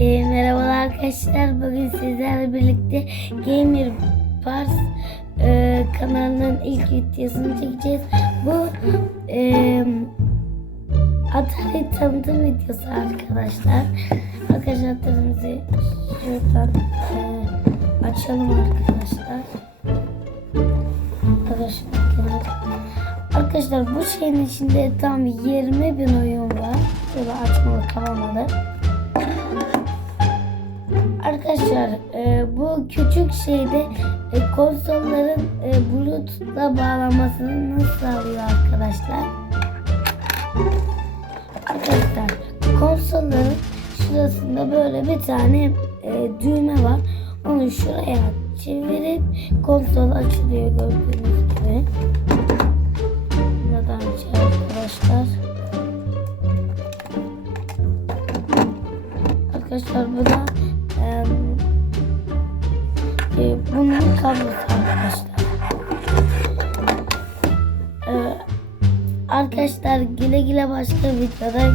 E, merhabalar arkadaşlar. Bugün sizlerle birlikte Gamer Pars e, kanalının ilk videosunu çekeceğiz. Bu e, Atari tanıtım videosu arkadaşlar. Arkadaşlar Atari'mizi şuradan e, açalım arkadaşlar. Arkadaşlar, arkadaşlar bu şeyin içinde tam 20 bin oyun var. Şöyle açmalı kalamadı. Arkadaşlar e, bu küçük şeyde e, konsolların e, Bluetooth'la bağlanmasını nasıl sağlıyor arkadaşlar? Arkadaşlar konsolların şurasında böyle bir tane e, düğme var. Onu şuraya çevirip konsol açılıyor gördüğünüz gibi. Buradan açıyor arkadaşlar. Arkadaşlar bu da e, bunun kablosu arkadaşlar. E, arkadaşlar güle güle başka videoda